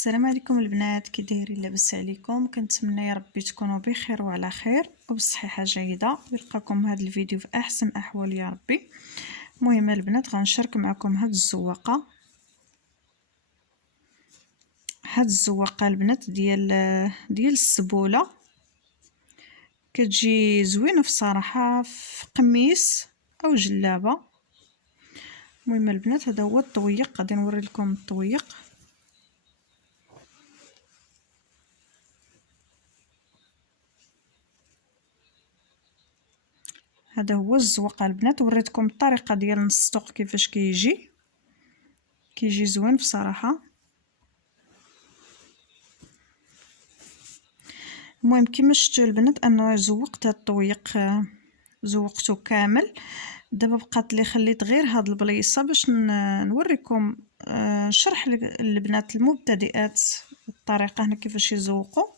السلام عليكم البنات، كي دايرين؟ لاباس عليكم؟ كنتمنى يا ربي تكونوا بخير وعلى خير وبصحه جيده، ويلقاكم هذا الفيديو في احسن احوال يا ربي. المهم البنات غنشارك معكم هاد الزواقه البنات ديال السبوله. كتجي زوينه في صراحه في قميص او جلابه. المهم البنات هذا هو الطويق، غادي نوري لكم الطويق. هذا هو الزواق البنات، وريتكم الطريقه ديال السطوق كيفاش كيجي زوين بصراحه. المهم كما شفتوا البنات انا زوقت هاد الطويق، زوقته كامل. دابا بقات لي خليت غير هاد البليصه باش نوريكم، نشرح البنات المبتدئات الطريقه هنا كيفاش يزوقوا.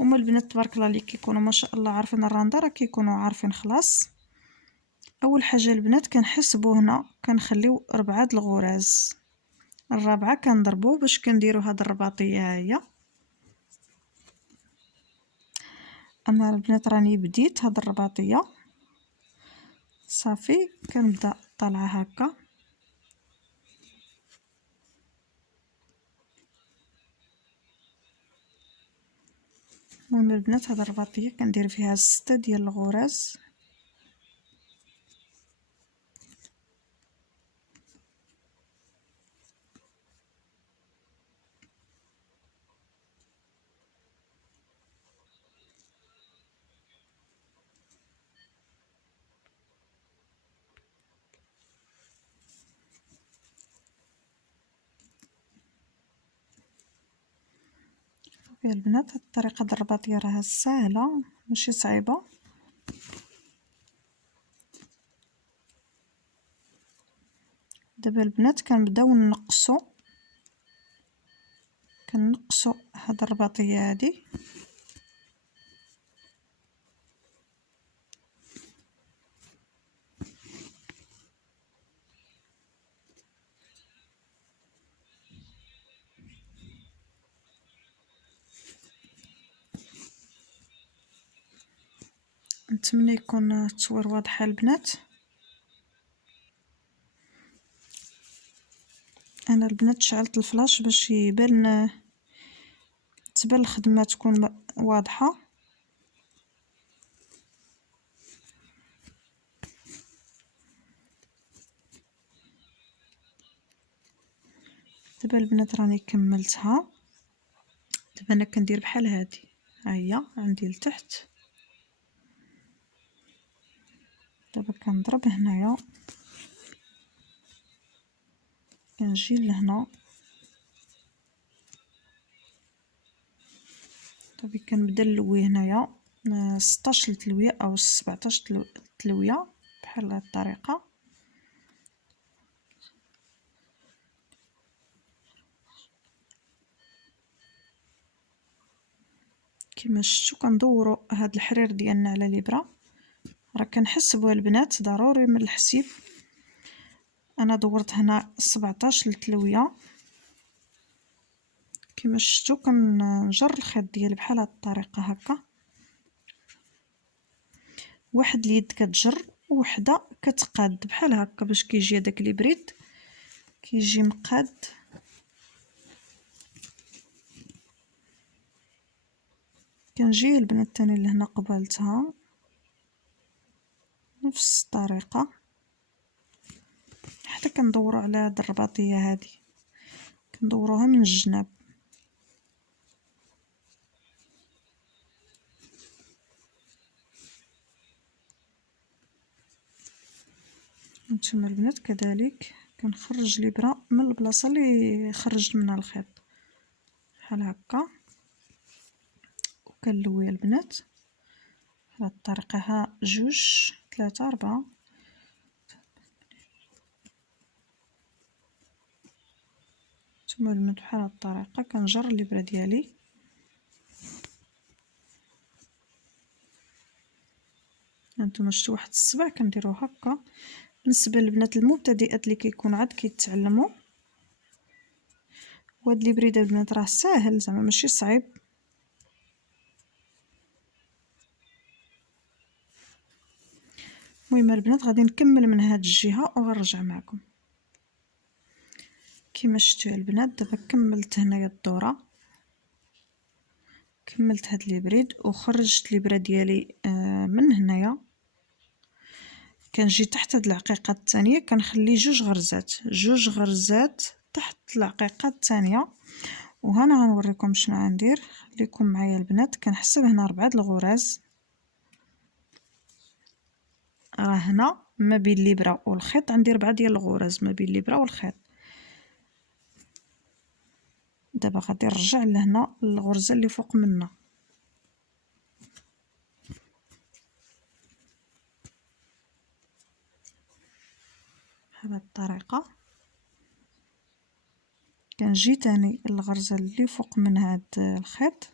هما البنات تبارك الله اللي كيكونوا ما شاء الله عارفين الراندا راه كيكونوا عارفين خلاص. اول حاجه البنات كنحسبوا هنا كنخليو 4 الغراز، الرابعه كنضربوا باش كنديروا هاد الرباطيه. هي انا البنات راني بديت هاد الرباطيه صافي، كنبدا طالعه هكا. المهم البنات هاد الرباطيه كندير فيها 6 ديال الغراز. يا البنات هاد الطريقه د الرباطيه راها سهله ماشي صعيبه. دابا البنات كنبداو نقصوا هاد الرباطيه هادي. نتمنى يكون التصوير واضح البنات. انا البنات شعلت الفلاش باش تبان الخدمه تكون واضحه. دابا البنات راني كملتها. دابا انا كندير بحال هادي، ها هي عندي لتحت. دابا كنضرب هنايا، كنجي لهنا، صافي كنبدا نلوي هنايا 16 تلويه او 17 تلويه بحال هاد الطريقه. كما شفتوا كندوروا هاد الحرير ديالنا على الابره. راه كنحسبوا البنات ضروري من الحسيب. انا دورت هنا 17 تلويه. كما شفتوا كنجر الخيط ديالي بحال هاد الطريقه هكا، واحد اليد كتجر وحده كتقاد بحال هكا باش كيجي هذاك البريد كيجي مقاد. كنجي البنات تاني لهنا قبالتها نفس الطريقه، حتى كندوروا على هاد الرباطيه هذه كندوروها من الجناب. نتوما البنات كذلك كنخرج الابره من البلاصه اللي خرجت منها الخيط بحال هكا، وكنلوي البنات بهذه الطريقه. ها 2 3 4 نتوما البنات بحال هذه الطريقه كنجر الابره ديالي. هانتوما شفتوا واحد الصبع كنديرو هكا. بالنسبه للبنات المبتدئات اللي كيكونوا عاد كيتعلموا، وهاد البريد البنات راه ساهل زعما ماشي صعيب. المهم البنات غادي نكمل من هاد الجهه وغنرجع معكم. كما شفتوا البنات دابا كملت هنايا الدوره، كملت هاد البريد وخرجت الابره ديالي من هنايا. كنجي تحت هاد العقيقه الثانيه كنخلي جوج غرزات تحت العقيقه الثانيه. وهنا غنوريكم شنو غندير. خليكم معايا البنات. كنحسب هنا 4 الغراز، راه هنا ما بين الابره والخيط عندي 4 ديال الغراز ما بين الابره والخيط. دابا غادي نرجع لهنا الغرزه اللي فوق منها. بهذه الطريقه كنجي تاني الغرزه اللي فوق من هاد الخيط.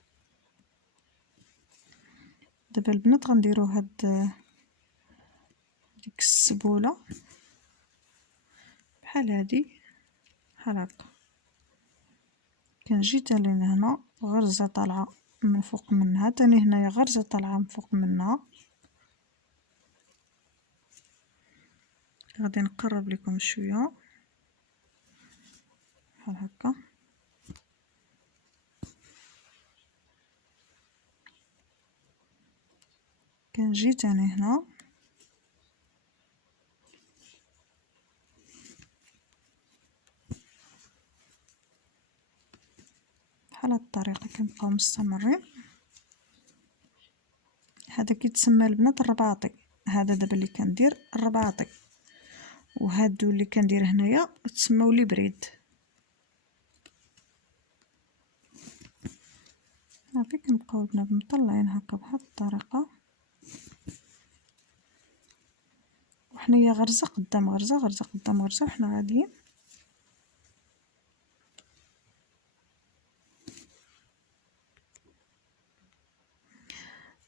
دابا البنات غنديرو هاد ديك السبوله بحال هادي، بحال هكا. كنجي تاني لهنا غرزه طالعه من فوق منها، تاني هنايا غرزه طالعه من فوق منها. غادي نقرب لكم شويه بحال هكا. كنجي تاني هنا بحال هاد الطريقه. كنبقاو مستمرين. هذا كيتسمى البنات الرباطي. هذا دابا اللي كندير الرباطي، وهادو اللي كندير هنايا تسموا لي بريد. صافي كنبقاو البنات مطلعين هكا بهاد الطريقه، وحنايا غرزه قدام غرزه، غرزه قدام غرزه، وحنا غاديين.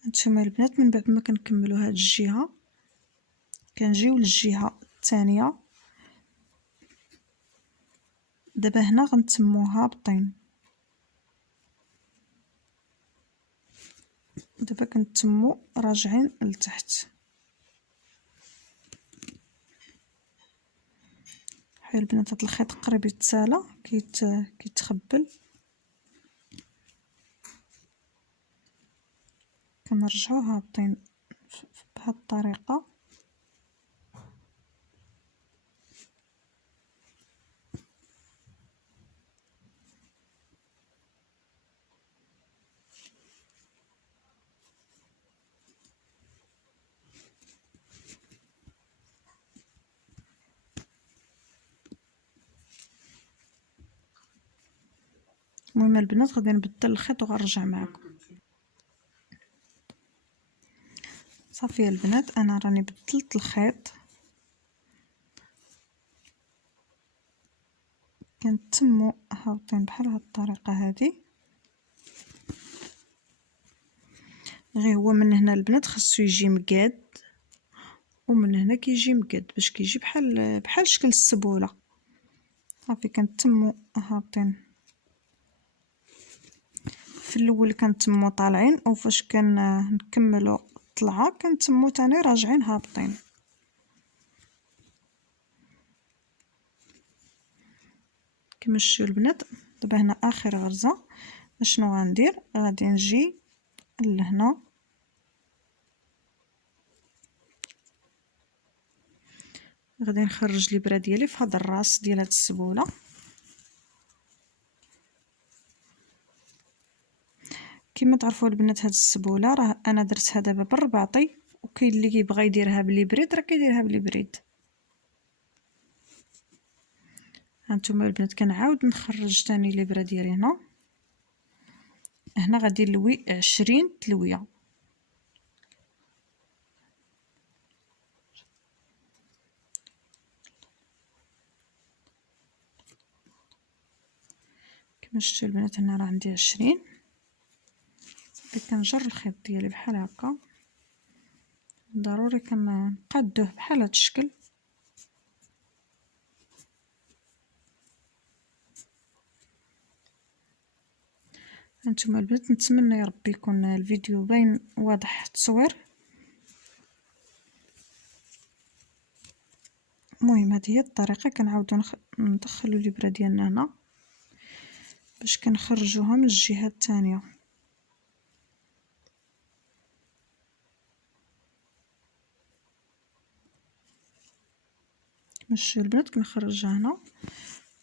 هانتوما البنات من بعد ما كنكملو هاد الجهه كنجيو للجهه الثانيه. دابا هنا غنتمو هابطين. دابا كنتمو راجعين لتحت. حيت البنات هاد الخيط قريب يتسالى كيتخبل. كنرجعو هابطين بهاد الطريقه. المهم البنات غادي نبدل الخيط وغنرجع معكم. صافي البنات انا راني بدلت الخيط. كنتمو هابطين بحال هاد الطريقه هادي. غير هو من هنا البنات خاصو يجي مقاد، ومن هنا كيجي مقاد باش كيجي بحال شكل السبوله. صافي كنتمو هابطين. في الاول كنتمو طالعين، وفاش كنكملو الطلعه كنتمو تاني راجعين هابطين. كما شفتوا البنات دابا هنا اخر غرزه. اشنو غندير؟ غادي نجي لهنا، غادي نخرج الابره ديالي في هذا الراس ديال هاد السبوله. كما تعرفوا البنات هاد السبوله راه انا درتها دابا بالرباطي، وكاين اللي كيبغى يديرها بالبريد راه كيديرها بالبريد. هانتوما البنات كنعاود نخرج تاني الابره ديالي هنا. هنا غادي نلوي 20 تلويه. كما شفتوا البنات هنا راه عندي 20. كنجر الخيط ديالي بحال هكا. ضروري كنقادوه بحال هاد الشكل. هانتوما البنات، نتمنى يا ربي يكون الفيديو باين واضح التصوير. المهم هذه هي الطريقه. كنعاودو ندخلو الابره ديالنا هنا باش كنخرجوها من الجهه الثانيه. ماشي البنات، كنخرجها هنا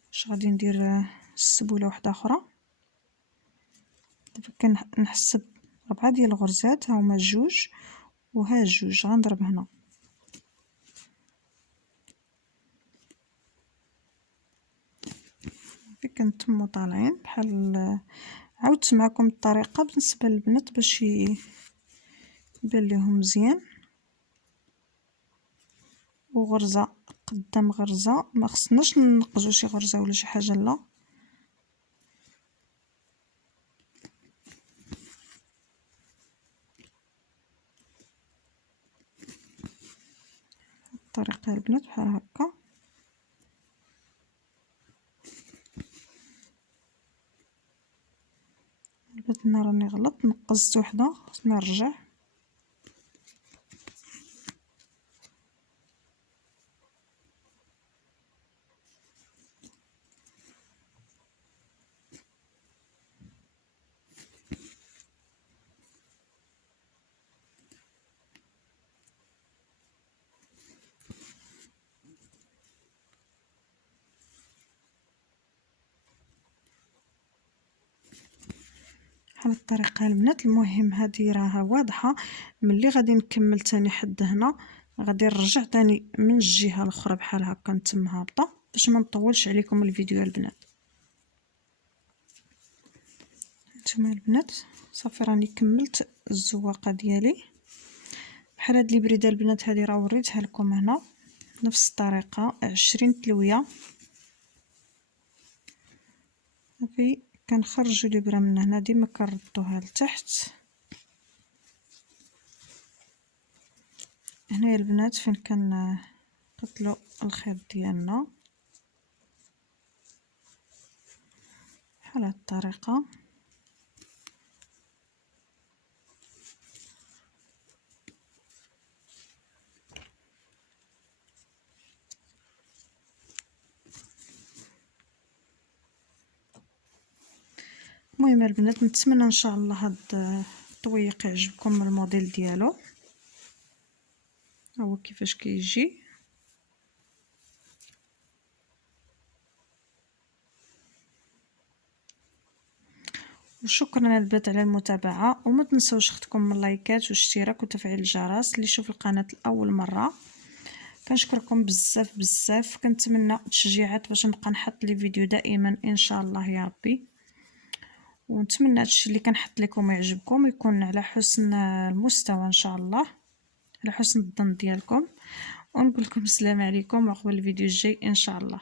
باش غادي ندير السبوله واحده اخرى. دابا كنحسب 4 ديال الغرزات، ها هما جوج وها جوج، غنضرب هنا. كنتمو طالعين بحال. عاودت معكم الطريقه بالنسبه للبنات باش يبان لهم مزيان. وغرزه قدام غرزه، ما خصناش ننقزو شي غرزه ولا شي حاجه، لا. الطريقه البنات بحال هكا. البنات هنا راني غلط، نقزت وحده، خصني نرجع. بحال الطريقه البنات. المهم هذه راها واضحه. ملي غادي نكمل تاني حد هنا، غادي نرجع تاني من الجهه الاخرى بحال هكا نتم هابطه باش ما نطولش عليكم الفيديو البنات. نتوما البنات صافي راني كملت الزواقه ديالي بحال هاد البريده البنات. هذه راه وريتها لكم هنا نفس الطريقه، 20 تلويه. صافي كنخرجوا الابره من هنا، ديما كنردوها لتحت. هنا البنات فين كنقتلوا الخيط ديالنا بحال هاد الطريقه. المهم البنات، نتمنى ان شاء الله هاد الطويق يعجبكم الموديل ديالو. هو كيفاش كيجي. وشكرا البنات على المتابعه، وما تنسوش اختكم من اللايكات والاشتراك وتفعيل الجرس اللي يشوف القناه لاول مره. كنشكركم بزاف بزاف. كنتمنى تشجيعات باش نبقى نحط لي فيديو دائما ان شاء الله يا ربي. ونتمنى هادشي اللي كنحط لكم يعجبكم، يكون على حسن المستوى ان شاء الله، على حسن الظن ديالكم. ونقول لكم السلام عليكم، وعقبال الفيديو الجاي ان شاء الله.